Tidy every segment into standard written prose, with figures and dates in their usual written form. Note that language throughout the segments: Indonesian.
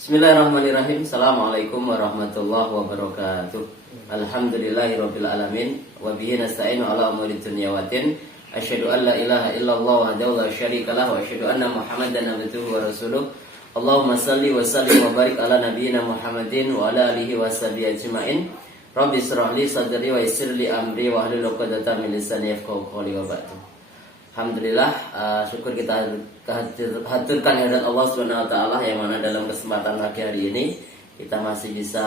Bismillahirrahmanirrahim. Assalamualaikum warahmatullahi wabarakatuh. Alhamdulillahirabbil alamin wa bihi nasta'inu ala umuri dunya waddin. Asyhadu an la ilaha illallah wahdahu la syarikalah wa asyhadu anna Muhammadan abduhu wa rasuluh. Allahumma shalli wa sallim wa barik ala nabiyyina Muhammadin wa ala alihi washabihi ajmain. Rabbi shrah li sadri wa yassir li amri wa hlul 'uqdatam min lisani yafqahu qawli wa ba'du. Alhamdulillah, syukur kita haturkan hadirat Allah Subhanahu wa taala yang mana dalam kesempatan pagi hari ini kita masih bisa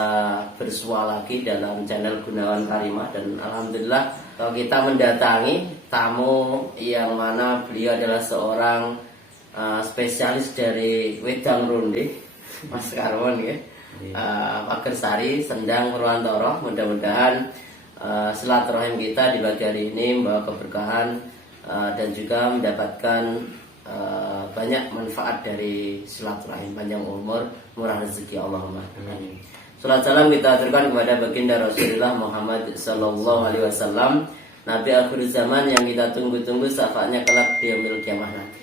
bersua lagi dalam channel Gunawan Karimah, dan alhamdulillah kita mendatangi tamu yang mana beliau adalah seorang spesialis dari wedang ronde, Mas Karmon ya. Pagersari, Sendang, Purwantoro. Mudah-mudahan silaturahim kita di pagi hari ini membawa keberkahan dan juga mendapatkan banyak manfaat dari silaturahim, panjang umur, murah rezeki, Allahumma amin. Salat salam kita aturkan kepada baginda Rasulullah Muhammad sallallahu alaihi wasallam, Nabi akhir zaman yang kita tunggu-tunggu syafaatnya kelak di yaumil kiamah nanti.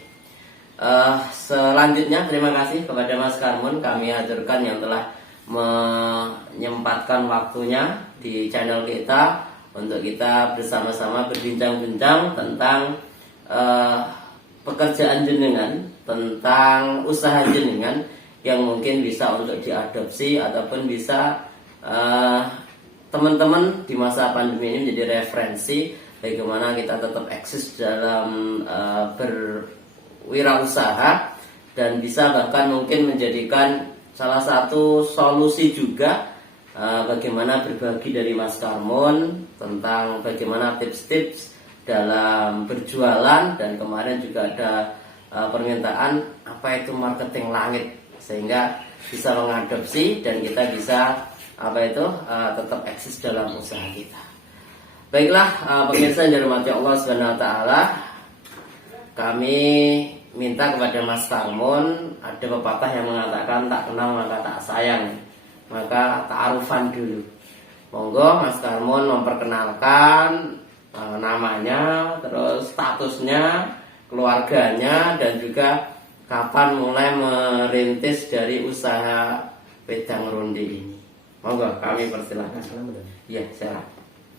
Selanjutnya terima kasih kepada Mas Karmon, kami aturkan yang telah menyempatkan waktunya di channel kita untuk kita bersama-sama berbincang-bincang tentang pekerjaan jenengan, tentang usaha jenengan yang mungkin bisa untuk diadopsi ataupun bisa teman-teman di masa pandemi ini menjadi referensi bagaimana kita tetap eksis dalam berwirausaha dan bisa bahkan mungkin menjadikan salah satu solusi juga bagaimana berbagi dari Mas Karmon tentang bagaimana tips-tips dalam berjualan, dan kemarin juga ada permintaan apa itu marketing langit, sehingga bisa mengadopsi dan kita bisa tetap eksis dalam usaha kita. Baiklah, pemirsa yang dirahmati Allah Subhanahu wa taala, kami minta kepada Mas Karmon, ada pepatah yang mengatakan tak kenal maka tak sayang, maka ta'arufan dulu. Monggo Mas Karmon memperkenalkan namanya, terus statusnya, keluarganya, dan juga kapan mulai merintis dari usaha wedang ronde ini. Monggo kami persilahkan. Iya, silakan.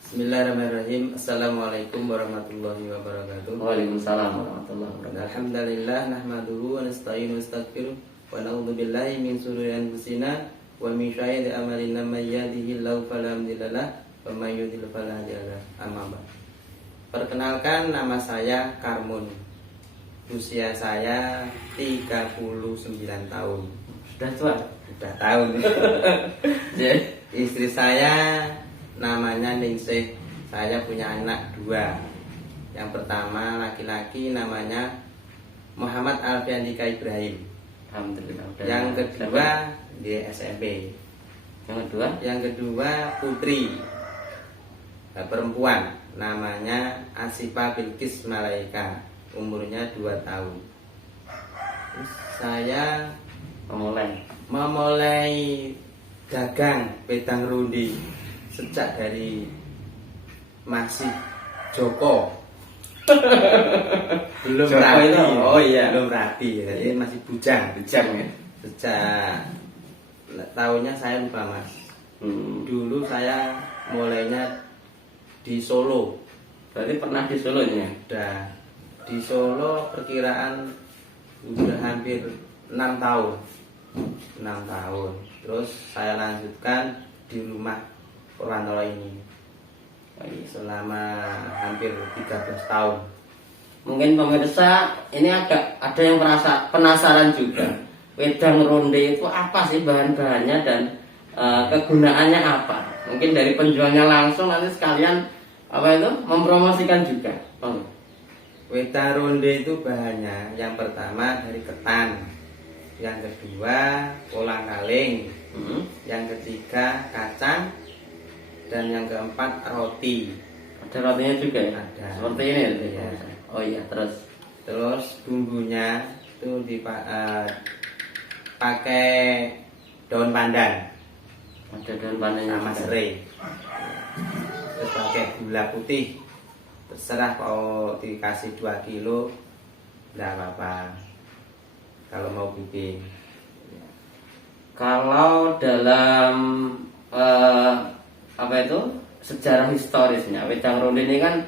Bismillahirrahmanirrahim. Assalamualaikum warahmatullahi wabarakatuh. Waalaikumsalam warahmatullahi wabarakatuh. Alhamdulillah nahmaduhu wa nasta'inu wa nastaghfiruh wa na'udzu billahi min shururi anfusina wa min syarri a'malina may yahdihillahu fala mudhillalah wa may yudhlil fala hadiyalah. Amma ba'd. Perkenalkan, nama saya Karmon. Usia saya 39 tahun. Sudah tua? Sudah tahun. Istri saya namanya Ningsih. Saya punya anak 2. Yang pertama laki-laki namanya Muhammad Alfiandika Ibrahim. Alhamdulillah. Yang kedua di SMP. Yang kedua putri, perempuan, namanya Asifa Bilqis Malaika, umurnya 2 tahun. Saya memulai dagang wedang ronde sejak dari masih Joko. Belum rapi. Oh iya, belum rapi, jadi masih bujang ya. Sejak tahunnya saya lupa Mas. Dulu saya mulainya di Solo. Berarti pernah di Solo ya? Udah di Solo perkiraan udah hampir 6 tahun. 6 tahun. Terus saya lanjutkan di rumah Purwantoro ini selama hampir 13 tahun. Mungkin pemirsa ini ada yang penasaran juga. Wedang ronde itu apa sih bahan-bahannya dan kegunaannya apa? Mungkin dari penjualnya langsung, nanti sekalian mempromosikan juga. Wedang ronde itu bahannya yang pertama dari ketan, yang kedua kolang kaling, yang ketiga kacang, dan yang keempat roti. Ada rotinya juga ya? Ada. Seperti ini ya? Oh iya, Terus bumbunya itu pakai daun pandan. Ada daun pandan sama serai. Terus pakai gula putih. Terserah kalau dikasih 2 kilo enggak apa-apa. Kalau mau bikin Kalau dalam apa itu sejarah historisnya, wedang ronde ini kan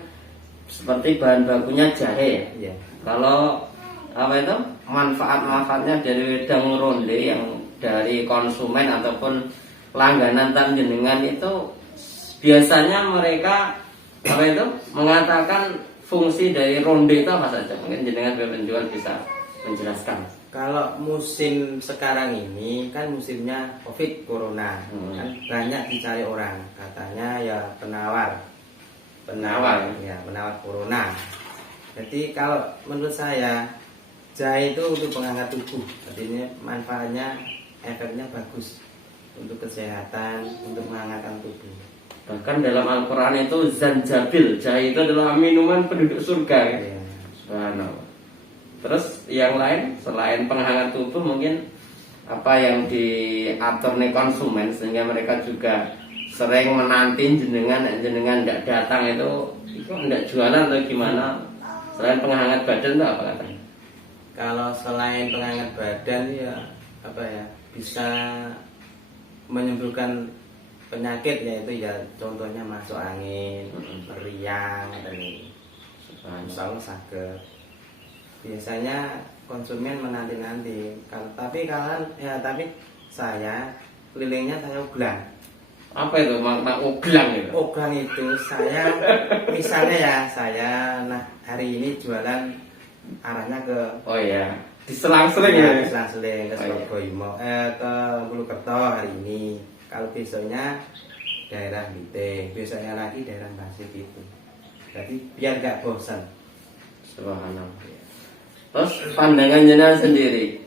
seperti bahan bakunya jahe ya. Iya. Kalau apa itu manfaat-manfaatnya dari wedang ronde yang dari konsumen ataupun langganan jenengan itu biasanya mereka apa itu mengatakan fungsi dari ronde itu apa saja? Mungkin jenengan penjual bisa menjelaskan. Kalau musim sekarang ini kan musimnya COVID Corona, kan banyak dicari orang, katanya ya penawar ya penawar Corona. Jadi kalau menurut saya jahe itu untuk penghangat tubuh, artinya manfaatnya efeknya bagus untuk kesehatan, untuk menghangatkan tubuh. Bahkan dalam Al-Quran itu zanjabil, jahe itu adalah minuman penduduk surga. Ya. Subhanallah. Terus yang lain selain penghangat tubuh mungkin apa yang diatur nih konsumen sehingga mereka juga sering menanti jenengan tidak datang itu tidak jualan atau gimana? Selain penghangat badan itu apa katanya? Kalau selain penghangat badan ya apa ya bisa menyembuhkan penyakit, yaitu ya contohnya masuk angin, meriang dan insya Allah sakit. Biasanya konsumen menanti-nanti. Tapi saya kelilingnya saya uglang. Apa itu makna uglang itu? Uglang itu saya misalnya ya saya hari ini jualan arahnya ke diselang-seling ya. Diselang-seling ke Surabaya, ke Bulukerto hari ini. Kalau besoknya daerah Bite, besoknya lagi daerah Tasik itu. Jadi biar gak bosan. Subhanallah. Terus pandangan jenengan sendiri,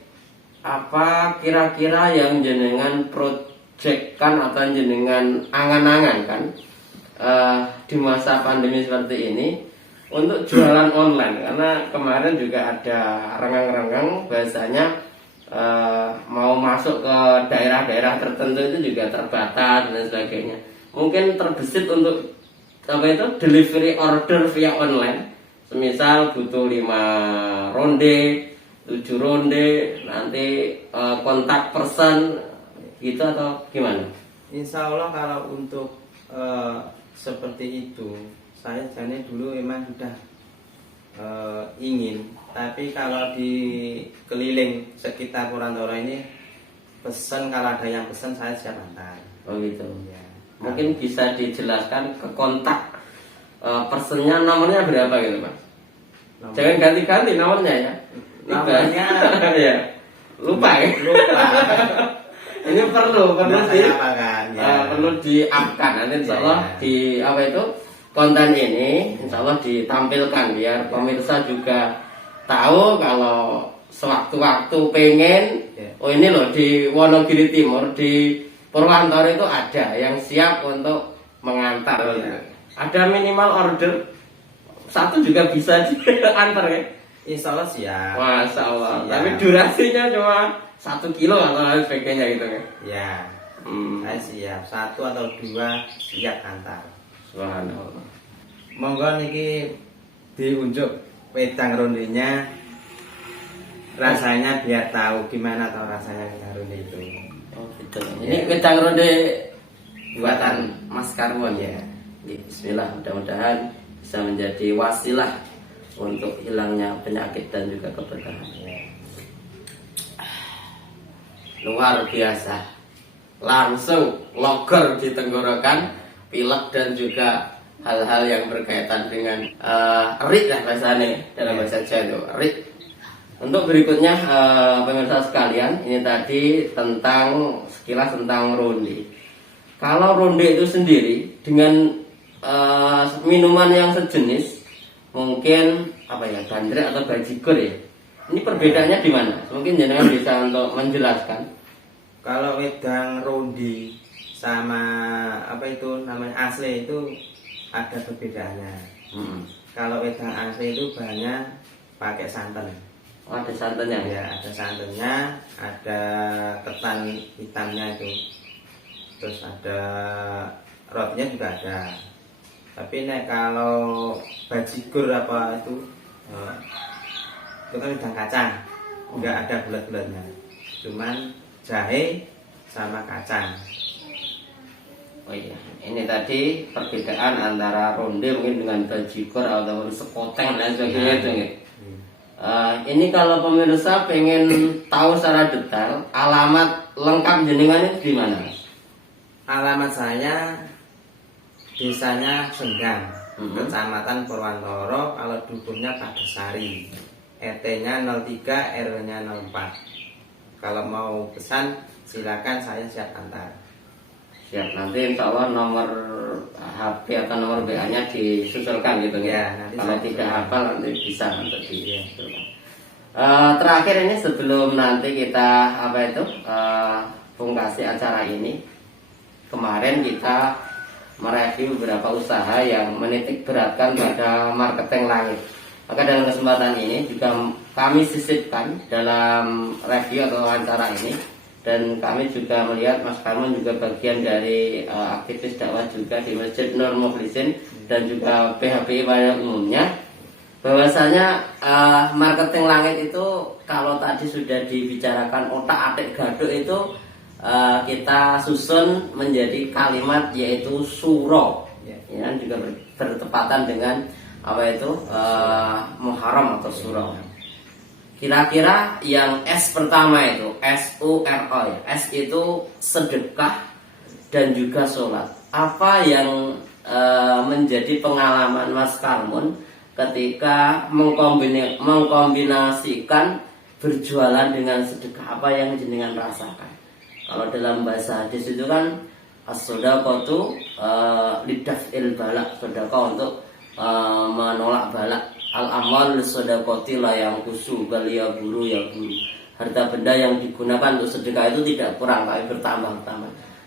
apa kira-kira yang jenengan projectkan atau jenengan angan-angan kan di masa pandemi seperti ini untuk jualan online? Karena kemarin juga ada renggang-renggang bahasanya mau masuk ke daerah-daerah tertentu itu juga terbatas dan sebagainya. Mungkin terbesit untuk apa itu delivery order via online. Semisal butuh 5 ronde, 7 ronde, nanti kontak person gitu atau gimana? Insya Allah kalau untuk seperti itu, saya jane dulu memang sudah ingin. Tapi kalau di keliling sekitar Purantoro ini pesan, kalau ada yang pesan saya siap antar. Oh gitu. Ya. Mungkin bisa dijelaskan ke kontak personnya nomornya berapa gitu Mas? Jangan ganti-ganti nomornya ya. Nomornya ya. Lupa ya. Lupa. Ini perlu perlu di-up-kan nanti insyaallah di apa itu konten ini insyaallah ditampilkan biar pemirsa juga tahu kalau sewaktu-waktu pengen ini loh di Wonogiri Timur di Purwantoro itu ada yang siap untuk mengantar. Ada minimal order 1 juga bisa diantar ya. Insya Allah siap. Masya Allah. Tapi durasinya cuma 1 kilo atau sebagainya gitu kan? Ya. Saya siap 1 atau 2 siap antar. Subhanallah. Monggo niki diunjuk wedang rondenya, rasanya biar tahu gimana tahu rasanya wedang ronde itu. Oh gitu. Ini wedang ronde buatan Mas Karwon ya. Bismillah, mudah-mudahan bisa menjadi wasilah untuk hilangnya penyakit dan juga keberkahan. Luar biasa, langsung loger di tenggorokan, pilek dan juga hal-hal yang berkaitan dengan erit lah bahasanya dalam bahasa Jawa itu erit. Untuk berikutnya pemirsa sekalian, ini tadi tentang sekilas tentang ronde. Kalau ronde itu sendiri dengan minuman yang sejenis, mungkin apa ya, bandrek atau bajigur ya. Ini perbedaannya di mana? Mungkin jenengan bisa untuk menjelaskan. Kalau wedang ronde sama apa itu namanya asli itu ada perbedaannya. Kalau wedang asli itu bahannya pakai santan. Oh, ada santannya? Ya, ada santannya, ada ketan hitamnya itu. Terus ada rotinya juga ada. Tapi kalau bajigur apa itu kan wedang kacang, nggak ada bulat-bulatnya. Cuman jahe sama kacang. Oh iya, ini tadi perbedaan antara ronde mungkin dengan bajigur ataupun sekoteng dan sebagainya itu ya. Ini kalau pemirsa pengen tahu secara detail alamat lengkap jenengan itu di mana? Alamat saya desanya Senggang, Kecamatan Purwantoro, kalau dukunnya Padesari, RT-nya 03, RW-nya 04. Kalau mau pesan silakan, saya siap antar. Siap, nanti insya Allah nomor HP atau nomor WA-nya disusulkan gitu ya. Nanti kalau tidak susulkan. hafal nanti bisa untuk disusulkan. Terakhir ini sebelum nanti kita pungkasi acara ini, kemarin kita mereview beberapa usaha yang menitik beratkan pada marketing langit. Maka dalam kesempatan ini juga kami sisipkan dalam review atau wawancara ini. Dan kami juga melihat Mas Karmon juga bagian dari aktivis dakwah juga di Masjid Nur Mukhlisin dan juga PHBI pada umumnya, bahwasanya marketing langit itu kalau tadi sudah dibicarakan otak-atik gaduk itu kita susun menjadi kalimat yaitu suro, ya juga bertepatan dengan Muharram atau suro. Kira-kira yang S pertama itu SURO ya. S itu sedekah dan juga sholat. Apa yang menjadi pengalaman Mas Karmon ketika mengkombinasikan berjualan dengan sedekah? Apa yang jenengan rasakan? Kalau dalam bahasa hadis itu kan as-shadaqatu lidaf'il balak, sedekah untuk menolak balak. Al-amal sedekati la yang kusu bal ya buru. Harta benda yang digunakan untuk sedekah itu tidak kurang tapi bertambah.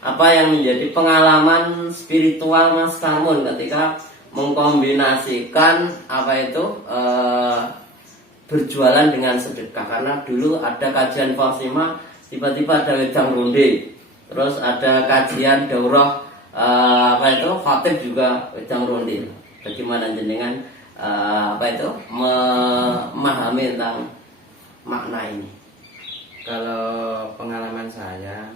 Apa yang menjadi pengalaman spiritual Mas Karmon ketika mengkombinasikan berjualan dengan sedekah? Karena dulu ada kajian Fasimah, tiba-tiba ada wedang ronde, terus ada kajian daurah khatib juga wedang ronde. Bagaimana jenengan memahami tentang makna ini? Kalau pengalaman saya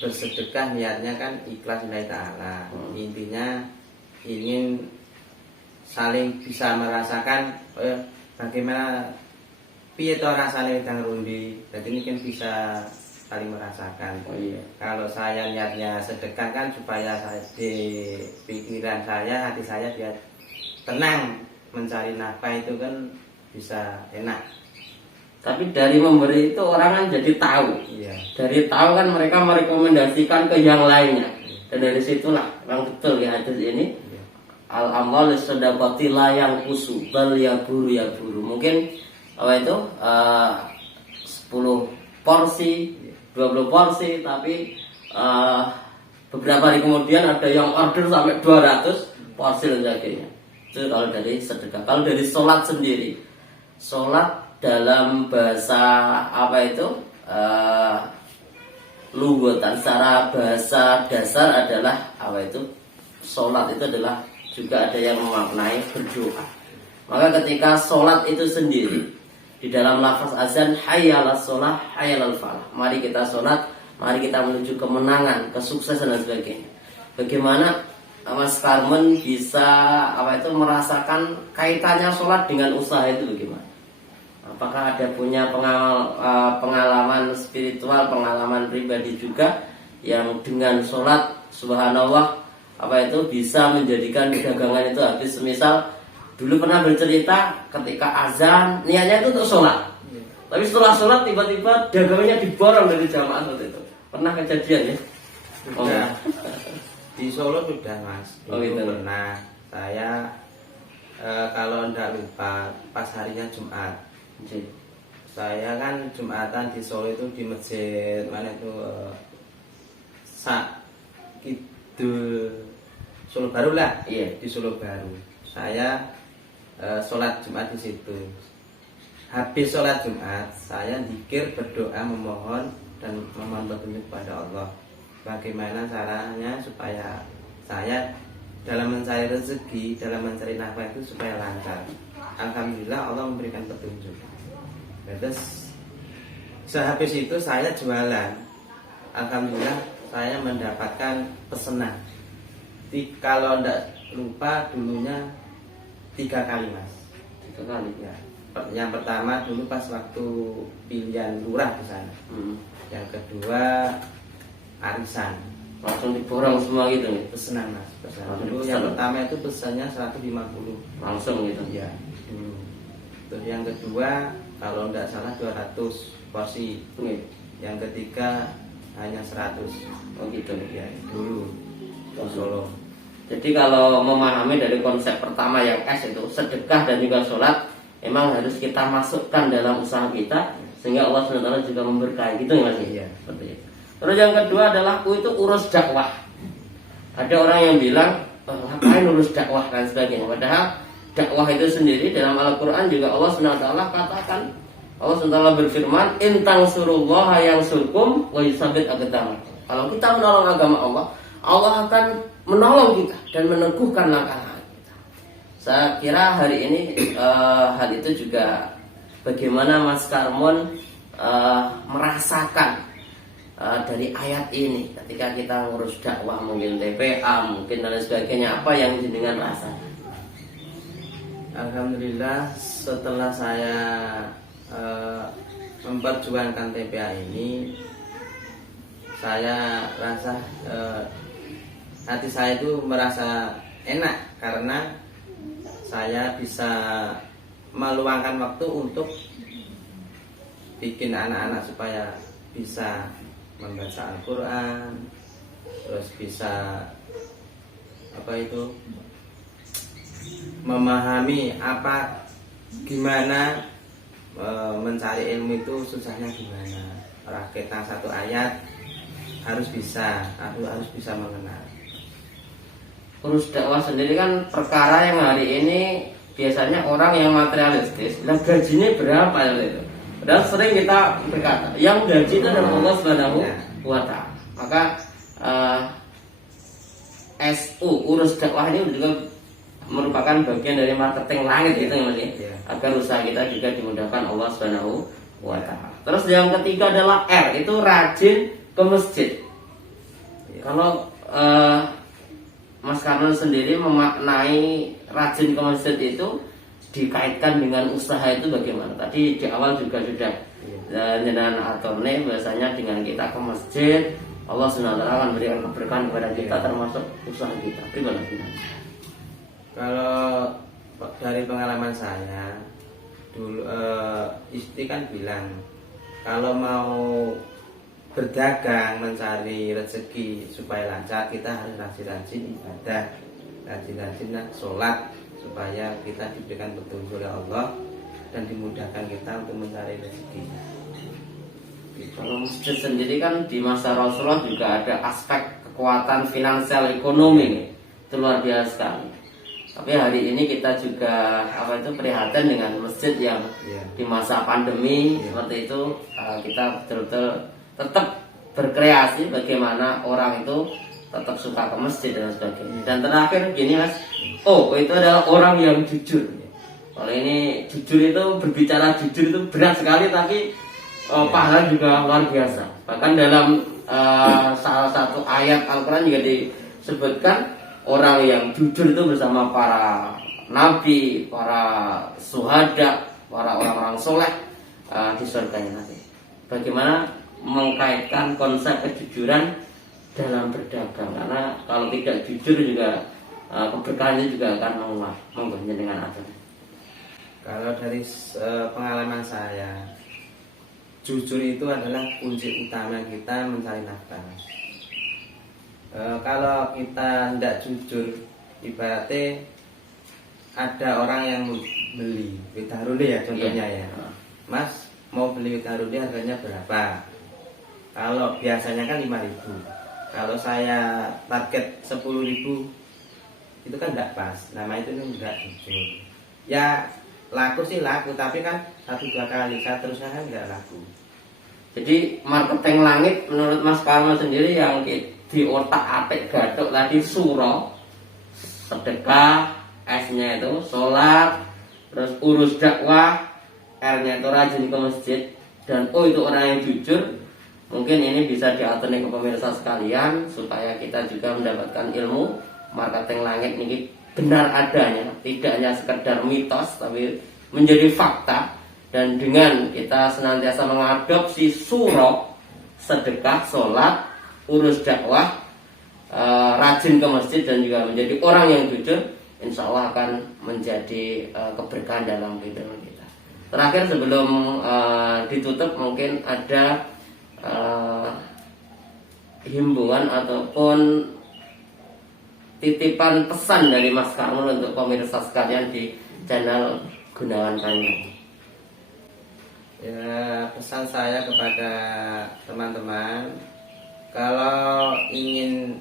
bersedekah niatnya kan ikhlas lillahi ta'ala. Intinya ingin saling bisa merasakan bagaimana piye to rasane wedang ronde. Jadi ini kan bisa saling merasakan. Oh iya. Kalau saya niatnya sedekah kan supaya di pikiran saya, hati saya dia tenang mencari nafkah, itu kan bisa enak. Tapi dari memberi itu orang kan jadi tahu. Iya. Dari tahu kan mereka merekomendasikan ke yang lainnya. Dan dari situlah yang betul ya hadis ini. Iya. Al-amal sedekati la yang kusu bal ya buru. Mungkin 10 porsi, 20 porsi, tapi beberapa hari kemudian ada yang order sampai 200 porsi dan sebagainya. Itu kalau dari sedekah. Kalau dari sholat sendiri, sholat dalam bahasa lughatan, secara bahasa dasar adalah sholat itu adalah juga ada yang memaknai berdoa. Maka ketika sholat itu sendiri di dalam lafaz azan hayyalas sholah hayyalal falah, mari kita sholat, mari kita menuju kemenangan, kesuksesan dan sebagainya. Bagaimana Mas Karmon bisa merasakan kaitannya sholat dengan usaha itu bagaimana? Apakah ada punya pengalaman spiritual, pengalaman pribadi juga yang dengan sholat subhanallah bisa menjadikan dagangan itu habis? Semisal dulu pernah bercerita ketika azan niatnya itu untuk sholat, tapi setelah sholat tiba-tiba dagangannya diborong dari jamaah seperti itu. Pernah kejadian ya? Sudah. Di Solo sudah Mas. Gitu. Pernah. Saya kalau tidak lupa pas harinya Jumat. Saya kan Jumatan di Solo itu di masjid mana itu Kidul Solo Baru lah. Iya. Di Solo Baru. Saya sholat Jumat di situ. Habis sholat Jumat, saya zikir, berdoa, memohon dan memohon petunjuk kepada Allah. Bagaimana caranya supaya saya dalam mencari rezeki, dalam mencari nafkah itu supaya lancar. Alhamdulillah Allah memberikan petunjuk. Terus sehabis itu saya jualan. Alhamdulillah saya mendapatkan pesanan. Kalau tidak lupa dulunya 3 kali mas. 3 kali Ya. Yang pertama dulu pas waktu pilihan lurah di sana. Yang kedua arisan. Langsung diborong semua gitu nih. Pesanan mas. Pesanan. Langsung Dulu dipesan. yang pertama itu pesannya 150. Langsung gitu. Ya dulu. Terus yang kedua kalau tidak salah 200 porsi. Oke. Yang ketiga hanya 100. Oh gitu. Ya dulu di Solo. Jadi kalau memahami dari konsep pertama yang S itu sedekah dan juga sholat, memang harus kita masukkan dalam usaha kita sehingga Allah SWT juga memberkahi gitu ya mas. Iya. Seperti itu. Terus yang kedua adalah itu urus dakwah. Ada orang yang bilang ngapain urus dakwah dan sebagainya. Padahal dakwah itu sendiri dalam Al-Quran juga Allah SWT katakan, Allah SWT berfirman, intang surullaha yang surkum wa yusabit aqdamakum. Kalau kita menolong agama Allah, Allah akan menolong kita dan meneguhkan langkah-langkah kita. Saya kira hari ini hal itu juga bagaimana Mas Karmon merasakan dari ayat ini ketika kita ngurus dakwah, mungkin TPA, mungkin dan lain sebagainya, apa yang jenengan rasa? Alhamdulillah setelah saya memperjuangkan TPA ini, saya rasa hati saya itu merasa enak karena saya bisa meluangkan waktu untuk bikin anak-anak supaya bisa membaca Al-Quran, terus bisa memahami gimana mencari ilmu itu susahnya gimana. Rakitkan satu ayat harus bisa mengenal. Urus dakwah sendiri kan perkara yang hari ini biasanya orang yang materialistis, nah gajinya berapa itu? Padahal sering kita berkata, yang gaji itu adalah Allah Subhanahu wa Ta'ala. Maka SU urus dakwah ini juga merupakan bagian dari marketing langit gitu ya Mas, agar usaha kita juga dimudahkan Allah Subhanahu wa Ta'ala. Terus yang ketiga adalah R, itu rajin ke masjid. Kalau Mas Karmon sendiri memaknai rajin ke masjid itu dikaitkan dengan usaha itu bagaimana? Tadi di awal juga sudah jenengan atone biasanya dengan kita ke masjid Allah SWT akan berikan keberkahan kepada kita termasuk usaha kita. Gimana? Kalau dari pengalaman saya dulu, istri kan bilang kalau mau berdagang mencari rezeki supaya lancar kita harus rajin-rajin ibadah, rajin-rajin sholat supaya kita diberikan petunjuk oleh Allah dan dimudahkan kita untuk mencari rezeki. Kalau masjid sendiri kan di masa Rasulullah juga ada aspek kekuatan finansial ekonomi, itu luar biasa sekali. Tapi hari ini kita juga prihatin dengan masjid yang di masa pandemi seperti itu, kita betul-betul tetap berkreasi bagaimana orang itu tetap suka ke masjid dan sebagainya. Dan terakhir gini Mas, itu adalah orang yang jujur. Kalau ini jujur itu berbicara jujur itu berat sekali, tapi pahala juga luar biasa. Bahkan dalam salah satu ayat Al-Quran juga disebutkan orang yang jujur itu bersama para nabi, para syuhada, para orang-orang soleh di surganya nanti. Bagaimana mengkaitkan konsep kejujuran dalam berdagang, karena kalau tidak jujur juga keberkahannya juga akan menguap. Monggo dengan apa? Kalau dari pengalaman saya, jujur itu adalah kunci utama kita mencari nafkah. Kalau kita tidak jujur, ibaratnya ada orang yang beli witaruli ya contohnya ya, Mas mau beli witaruli harganya berapa? Kalau biasanya kan 5.000. Kalau saya target 10.000 itu kan tidak pas. Nama itu kan tidak jujur. Ya laku sih laku, tapi kan 1-2 kali, seterusnya kan tidak laku. Jadi marketing langit menurut Mas Karmon sendiri yang di otak-atik gatuk tadi suro, sedekah, S-nya itu sholat, terus urus dakwah, R-nya itu rajin ke masjid. dan oh itu orang yang jujur, mungkin ini bisa diatur ke pemirsa sekalian supaya kita juga mendapatkan ilmu marketing langit ini benar adanya, tidak hanya sekedar mitos tapi menjadi fakta. Dan dengan kita senantiasa mengadopsi surah, sedekah, sholat, urus dakwah, rajin ke masjid dan juga menjadi orang yang jujur, insya Allah akan menjadi keberkahan dalam kehidupan kita. Terakhir sebelum ditutup, mungkin ada himbauan ataupun titipan pesan dari Mas Karmul untuk pemirsa sekalian di channel Gunawan Kami. Ya, pesan saya kepada teman-teman, kalau ingin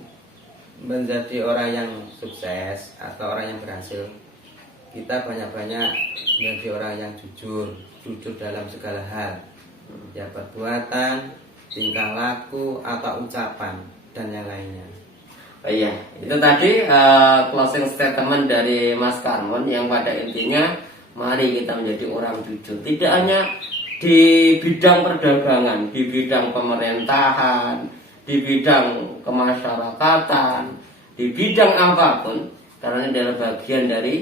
menjadi orang yang sukses atau orang yang berhasil, kita banyak-banyak menjadi orang yang jujur dalam segala hal, ya perbuatan, tingkah laku atau ucapan dan yang lainnya. Iya, itu tadi closing statement dari Mas Karmon yang pada intinya mari kita menjadi orang jujur, tidak hanya di bidang perdagangan, di bidang pemerintahan, di bidang kemasyarakatan, di bidang apapun, karena ini adalah bagian dari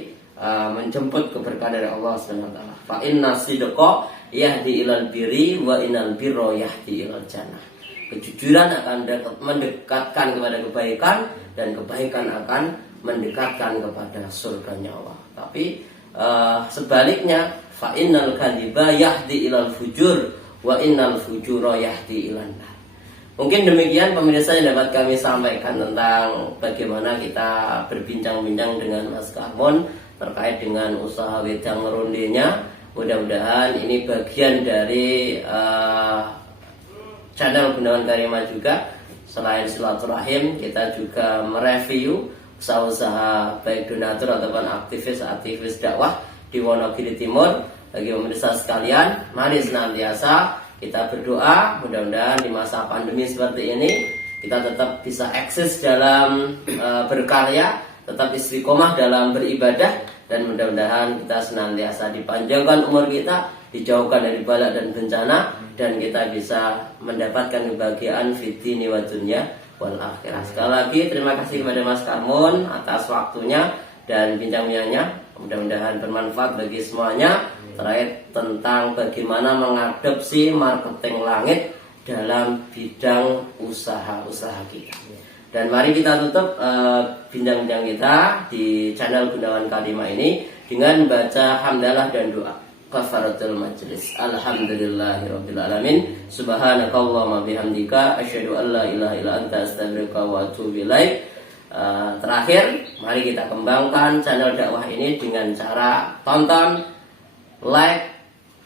menjemput keberkahan dari Allah SWT. Fa inna sidqa yahdi ilal birri wa innal birra yahdi ilal jannah. Kejujuran akan mendekatkan kepada kebaikan dan kebaikan akan mendekatkan kepada surganya Allah. Tapi sebaliknya, fa innal kadhiba yahdi ilal fujur wa innal fujura yahdi ilan nar. Mungkin demikian pemirsa yang dapat kami sampaikan tentang bagaimana kita berbincang-bincang dengan Mas Karmon terkait dengan usaha wedang rondenya. Mudah-mudahan ini bagian dari channel Gunawan Karimah juga. Selain silaturahim, kita juga mereview usaha-usaha baik donatur ataupun aktivis dakwah di Wonogiri Timur. Bagi pemirsa sekalian, mari senantiasa kita berdoa, mudah-mudahan di masa pandemi seperti ini kita tetap bisa eksis dalam berkarya, tetap istiqomah dalam beribadah, dan mudah-mudahan kita senantiasa dipanjangkan umur kita, dijauhkan dari bala dan bencana, dan kita bisa mendapatkan kebahagiaan fid dini wa dunya wal akhirah. Sekali lagi terima kasih kepada Mas Karmon atas waktunya dan bincang-bincangnya. Mudah-mudahan bermanfaat bagi semuanya terkait tentang bagaimana mengadopsi marketing langit dalam bidang usaha-usaha kita. Dan mari kita tutup bincang-bincang kita di channel Gunawan Karimah ini dengan baca hamdalah dan doa kafaratul majlis. Alhamdulillahirabbil alamin. Subhanakallahumma bihamdika asyhadu an la ilaha illa anta astaghfiruka wa atubu ilaik. Terakhir, mari kita kembangkan channel dakwah ini dengan cara tonton, like,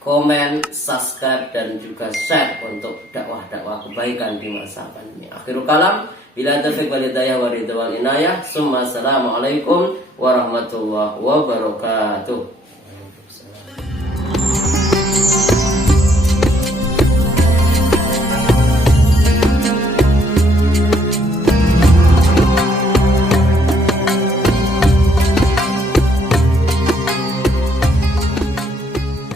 komen, subscribe, dan juga share untuk dakwah-dakwah kebaikan di masa pandemi. Akhirul kalam, bila taufiq wal hidayah wa ridha wal inayah. Assalamualaikum warahmatullahi wabarakatuh.